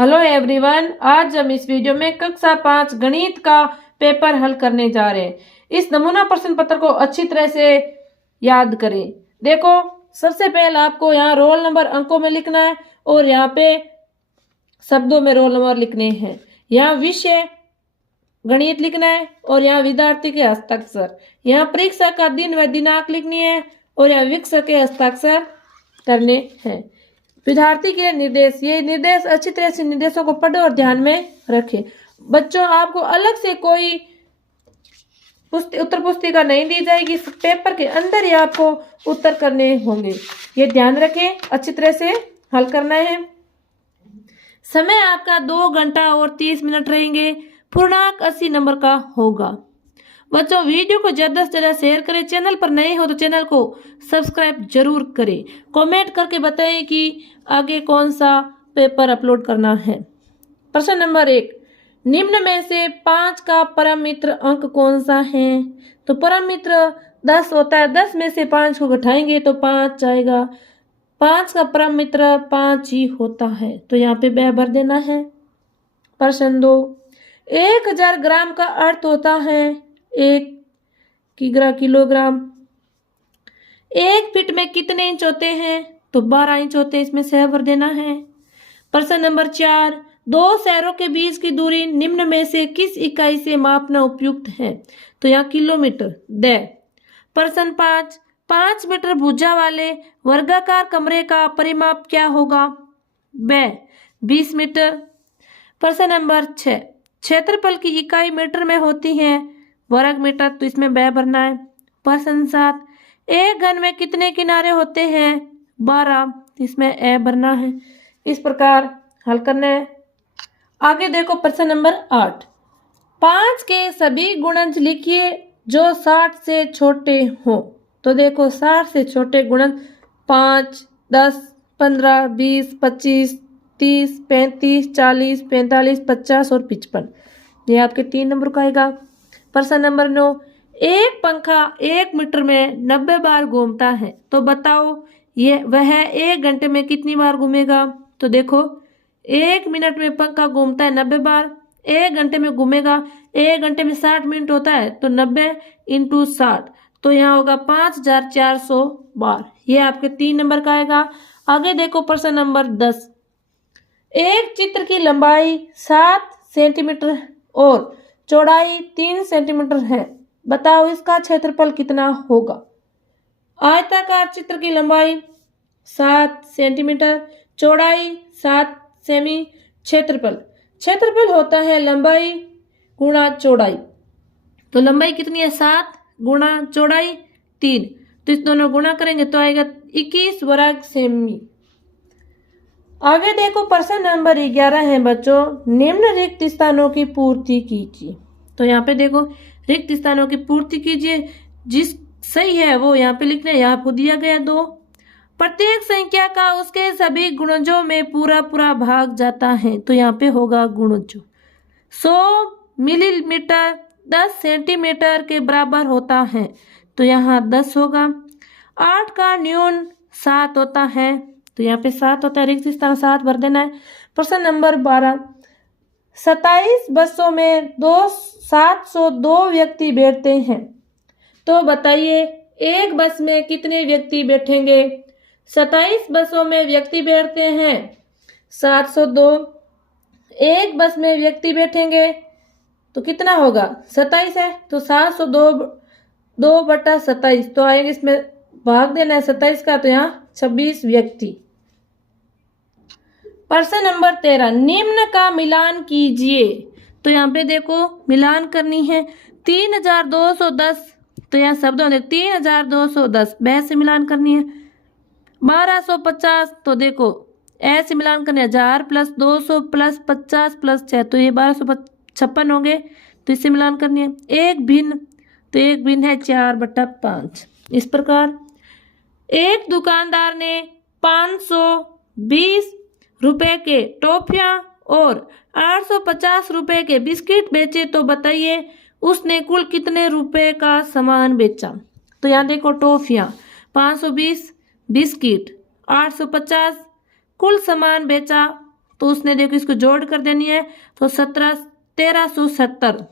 Hello everyone, आज हम इस वीडियो में कक्षा 5 गणित का पेपर हल करने जा रहे हैं। इस नमूना प्रश्न पत्र को अच्छी तरह से याद करें। देखो, सबसे पहले आपको यहाँ रोल नंबर अंकों में लिखना है और यहाँ पे शब्दों में रोल नंबर लिखने हैं। यहाँ विषय गणित लिखना है और यहाँ विद्यार्थी के हस्ताक्षर। यहाँ परीक्षा का दिन व दिनांक लिखनी है और यहाँ शिक्षक के हस्ताक्षर करने हैं। विद्यार्थी के निर्देश, ये निर्देश अच्छी तरह से निर्देशों को पढ़े और ध्यान में रखें। बच्चों, आपको अलग से कोई उत्तर पुस्तिका नहीं दी जाएगी। इस पेपर के अंदर ही आपको उत्तर करने होंगे, ये ध्यान रखें। अच्छी तरह से हल करना है। समय आपका 2 घंटा और 30 मिनट रहेंगे। पूर्णांक 80 नंबर का होगा। बच्चों, वीडियो को ज़्यादा से ज़्यादा शेयर करें। चैनल पर नए हो तो चैनल को सब्सक्राइब जरूर करें। कमेंट करके बताएं कि आगे कौन सा पेपर अपलोड करना है। प्रश्न नंबर 1, निम्न में से 5 का परम मित्र अंक कौन सा है? तो परम मित्र 10 होता है। 10 में से 5 को घटाएंगे तो 5 आएगा। 5 का परम मित्र 5 ही होता है, तो यहाँ पे वह भर देना है। प्रश्न 2, 1000 ग्राम का अर्थ होता है 1 किलोग्राम। 1 फीट में कितने इंच होते हैं? तो 12 इंच होते हैं, इसमें 6 भर देना है। प्रश्न नंबर 4, 2 शहरों के बीच की दूरी निम्न में से किस इकाई से मापना उपयुक्त है? तो यहाँ किलोमीटर दे। प्रश्न 5, 5 मीटर भुजा वाले वर्गाकार कमरे का परिमाप क्या होगा? 20 मीटर। प्रश्न नंबर 6, क्षेत्रफल की इकाई मीटर में होती है, वर्ग मीटर, तो इसमें वह भरना है। प्रश्न 7, एक घन में कितने किनारे होते हैं? 12, इसमें ए भरना है। इस प्रकार हल करना है। आगे देखो प्रश्न नंबर 8, 5 के सभी गुणज लिखिए जो 60 से छोटे हों। तो देखो, 60 से छोटे गुणज 5, 10, 15, 20, 25, 30, 35, 40, 45, 50 और 55। ये आपके 3 नंबर का आएगा। प्रश्न नंबर 9, एक पंखा 1 मीटर में 90 बार घूमता है, तो बताओ वह 1 घंटे में कितनी बार घूमेगा? तो देखो, 1 मिनट में पंखा घूमता है 90 बार, 1 घंटे में घूमेगा। 1 घंटे में 60 मिनट होता है, तो 90 × 60, तो यहाँ होगा 5400 बार। ये आपके 3 नंबर का आएगा। आगे देखो प्रश्न नंबर 10, एक चित्र की लंबाई 7 सेंटीमीटर और चौड़ाई 3 सेंटीमीटर है, बताओ इसका क्षेत्रफल कितना होगा? आयताकार चित्र की लंबाई 7 सेंटीमीटर, चौड़ाई 7 सेमी। क्षेत्रफल होता है लंबाई गुणा चौड़ाई। तो लंबाई कितनी है? 7 गुणा चौड़ाई 3, तो इस दोनों गुणा करेंगे तो आएगा 21 वर्ग सेमी। आगे देखो प्रश्न नंबर 11 है बच्चों, निम्न रिक्त स्थानों की पूर्ति कीजिए। तो यहाँ पे देखो, रिक्त स्थानों की पूर्ति कीजिए। जिस सही है वो यहाँ पे लिखना है। यहाँ आपको दिया गया 2, प्रत्येक संख्या का उसके सभी गुणजों में पूरा भाग जाता है, तो यहाँ पे होगा गुणजों। 100 मिलीमीटर 10 सेंटीमीटर के बराबर होता है, तो यहाँ 10 होगा। 8 का न्यून 7 होता है, तो यहाँ पे 7 होता है। रिक्त स्थान 7 भर देना है। प्रश्न नंबर 12, 27 बसों में 702 व्यक्ति बैठते हैं, तो बताइए एक बस में कितने व्यक्ति बैठेंगे? 27 बसों में व्यक्ति बैठते हैं 702। एक बस में व्यक्ति बैठेंगे तो कितना होगा? 27 है, तो 702 2/27, तो आएंगे, इसमें भाग देना है 27 का, तो यहाँ 26 व्यक्ति। प्रश्न नंबर 13, निम्न का मिलान कीजिए। तो यहाँ पे देखो, मिलान करनी है। 3210, तो यहाँ शब्दों में 3210 ब से मिलान करनी है। 1250, तो देखो ऐसे मिलान करने 1000 + 200 + 50 + 6, तो ये 1256 होंगे, तो इससे मिलान करनी है। एक भिन्न, तो एक भिन्न है 4/5। इस प्रकार एक दुकानदार ने 520 रुपए के टॉफियाँ और 850 रुपए के बिस्किट बेचे, तो बताइए उसने कुल कितने रुपए का सामान बेचा? तो यहाँ देखो, टॉफियाँ 520, बिस्किट 850, कुल सामान बेचा तो उसने देखो इसको जोड़ कर देनी है, तो 1370।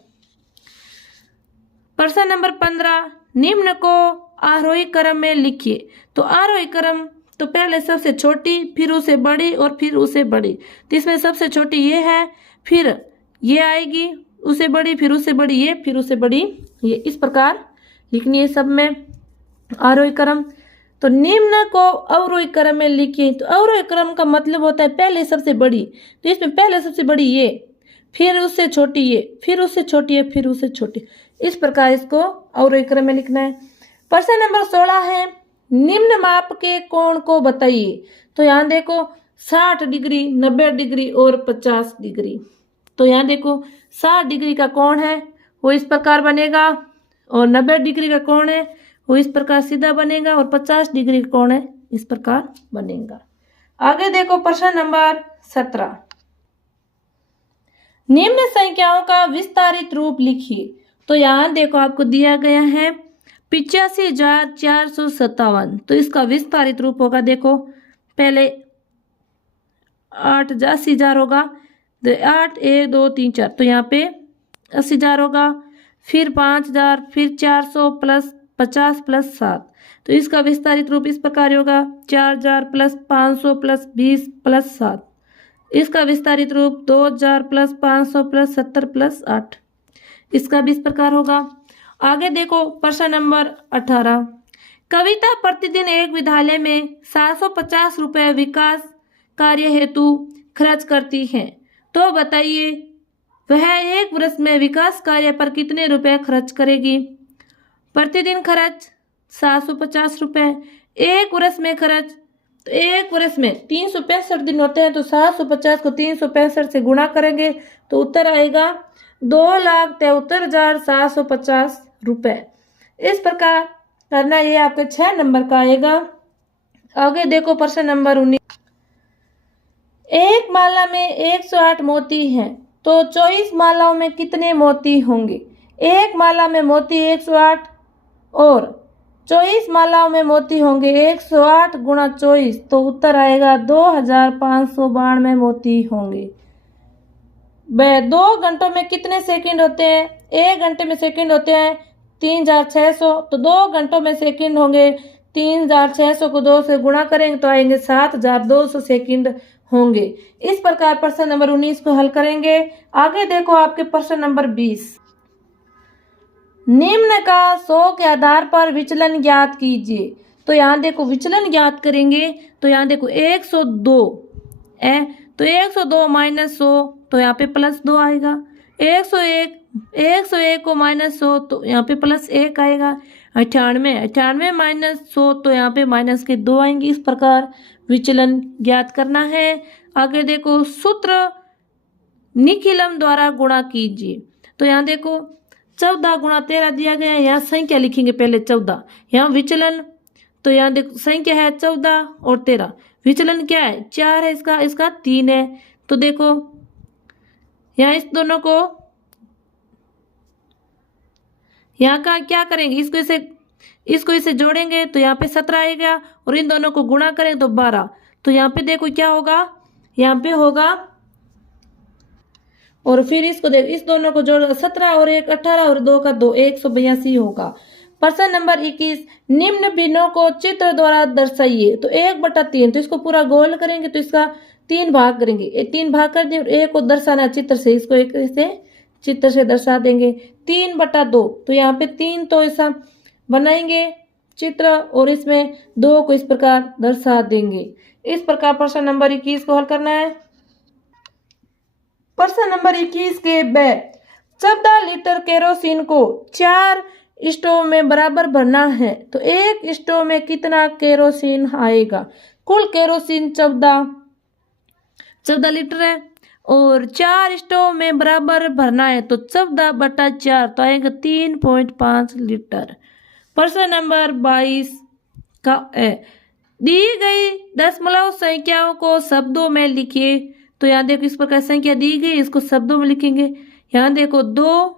प्रश्न नंबर 15, निम्न को आरोही क्रम में लिखिए। तो आरोही क्रम तो पहले सबसे छोटी, फिर उसे बड़ी और फिर उसे बड़ी। तो इसमें सबसे छोटी ये है, फिर ये आएगी, उसे बड़ी, फिर उससे बड़ी ये, फिर उससे बड़ी ये। इस प्रकार लिखनी है सब में आरोही क्रम। तो निम्न को अवरोही क्रम में लिखिए। तो अवरोही क्रम का मतलब होता है पहले सबसे बड़ी। तो इसमें पहले सबसे बड़ी ये, फिर उससे छोटी ये, फिर उससे छोटी ये, फिर उससे छोटी। इस प्रकार इसको अवरोही क्रम में लिखना है। प्रश्न नंबर 16 है, निम्न माप के कोण को बताइए। तो यहाँ देखो 60 डिग्री, 90 डिग्री और 50 डिग्री। तो यहाँ देखो 60 डिग्री का कोण है वो इस प्रकार बनेगा, और 90 डिग्री का कोण है वो इस प्रकार सीधा बनेगा, और 50 डिग्री का कोण है इस प्रकार बनेगा। आगे देखो प्रश्न नंबर 17, निम्न संख्याओं का विस्तारित रूप लिखिए। तो यहाँ देखो आपको दिया गया है 85,457। तो इसका विस्तारित रूप होगा, देखो पहले 8,80,000 होगा, तो 8 1 2 3 4, तो यहाँ पे 80,000 होगा, फिर 5,000, फिर 400 प्लस 50 प्लस 7। तो इसका विस्तारित रूप इस प्रकार होगा 4,000 प्लस 500 प्लस 20 प्लस 7। इसका विस्तारित रूप 2,000 प्लस 500 प्लस 70 प्लस 8। इसका भी इस प्रकार होगा। आगे देखो प्रश्न नंबर 18, कविता प्रतिदिन एक विद्यालय में 750 रुपये विकास कार्य हेतु खर्च करती है। तो बताइए वह एक वर्ष में विकास कार्य पर कितने रुपए खर्च करेगी। प्रतिदिन खर्च 750 रुपये, एक वर्ष में खर्च, तो एक वर्ष में 365 दिन होते हैं, तो 750 को 365 से गुणा करेंगे तो उत्तर आएगा 2,73,750 रुपये। इस प्रकार करना, ये आपके 6 नंबर का आएगा। आगे देखो प्रश्न नंबर 19, एक माला में 108 मोती हैं, तो 24 मालाओं में कितने मोती होंगे। एक माला में मोती 108 और 24 मालाओं में मोती होंगे 108 गुणा 24, तो उत्तर आएगा 2,592 मोती होंगे। वह 2 घंटों में कितने सेकंड होते हैं। 1 घंटे में सेकंड होते हैं 3,600, तो 2 घंटों में सेकंड होंगे 3,600 को 2 से गुणा करेंगे तो आएंगे 7,200 सेकंड होंगे। इस प्रकार प्रश्न नंबर 19 को हल करेंगे। आगे देखो आपके प्रश्न नंबर 20, निम्न का 100 के आधार पर विचलन ज्ञात कीजिए। तो यहाँ देखो विचलन ज्ञात करेंगे, तो यहाँ देखो 102 है, तो 102 माइनस 100, तो यहाँ पे प्लस 2 आएगा। 101 को माइनस 100, तो यहाँ पे प्लस 1 आएगा। 98 माइनस 100, तो यहाँ पे माइनस के 2 आएंगे। इस प्रकार विचलन ज्ञात करना है। आगे देखो सूत्र निखिलम द्वारा गुणा कीजिए। तो यहाँ देखो 14 गुणा 13 दिया गया है, यहाँ संख्या लिखेंगे पहले 14, यहाँ विचलन, तो यहाँ देखो संख्या है 14 और 13, विचलन क्या है 4 है, इसका 3 है। तो देखो यहाँ इस दोनों को यहाँ का क्या करेंगे, इसको इसे जोड़ेंगे तो यहाँ पे 17 आएगा, और इन दोनों को गुणा करें तो 12। तो यहाँ पे देखो क्या होगा, यहाँ पे होगा, और फिर इसको देखो इस दोनों को जोड़ 17 और 1 18 और 2 का 2 182 होगा। प्रश्न नंबर 21, निम्न भिन्नों को चित्र द्वारा दर्शाइए। तो 1/3, तो इसको पूरा गोल करेंगे तो इसका 3 भाग करेंगे, 3 भाग कर दिए और 1 को दर्शाना चित्र से, इसको एक से चित्र से दर्शा देंगे। 3/2, तो यहाँ पे 3 तो ऐसा बनाएंगे चित्र, और इसमें 2 को इस प्रकार दर्शा देंगे। इस प्रकार प्रश्न नंबर 21 को हल करना है। प्रश्न नंबर 21 के ब 14 लीटर केरोसिन को 4 स्टोव में बराबर भरना है, तो एक स्टोव में कितना केरोसिन आएगा। कुल केरोसिन 14 लीटर है, और 4 स्टोव में बराबर भरना है, तो 14/4, तो आएगा 3.5 लीटर। प्रश्न नंबर 22 का दी गई दशमलव संख्याओं को शब्दों में लिखिए। तो यहाँ देखो इस प्रकार संख्या दी गई, इसको शब्दों में लिखेंगे। यहाँ देखो 2,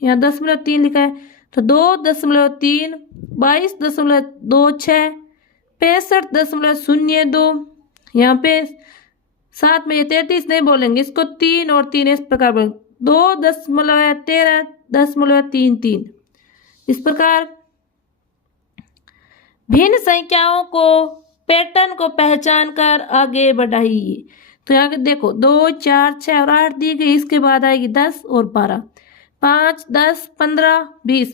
यहाँ 0.3 लिखा है, तो 2.3, 22.26, 65.02, यहाँ पे साथ में ये 33 नहीं बोलेंगे, इसको 3 और 3 इस प्रकार बोलेंगे। 2.13 10.33 इस प्रकार। भिन्न संख्याओं को पैटर्न को पहचान कर आगे बढ़ाइए। तो यहाँ देखो 2 4 6 और 8 दी गई, इसके बाद आएगी 10 और 12, 5 10 15 20,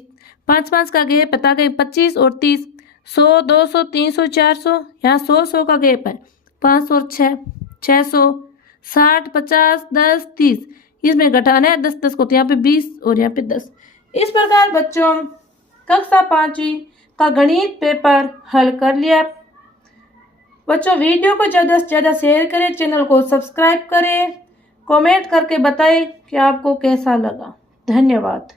5 का गैप बता गए 25 और 30, 100 200 300 400, यहाँ 100 का गैप है, 5 और 6 600, 60 50 10 30, इसमें घटाना है 10 को, तो यहाँ पे 20 और यहाँ पे 10। इस प्रकार बच्चों कक्षा 5वीं का गणित पेपर हल कर लिया। बच्चों वीडियो को ज़्यादा से ज़्यादा शेयर करें, चैनल को सब्सक्राइब करें, कमेंट करके बताएं कि आपको कैसा लगा। धन्यवाद।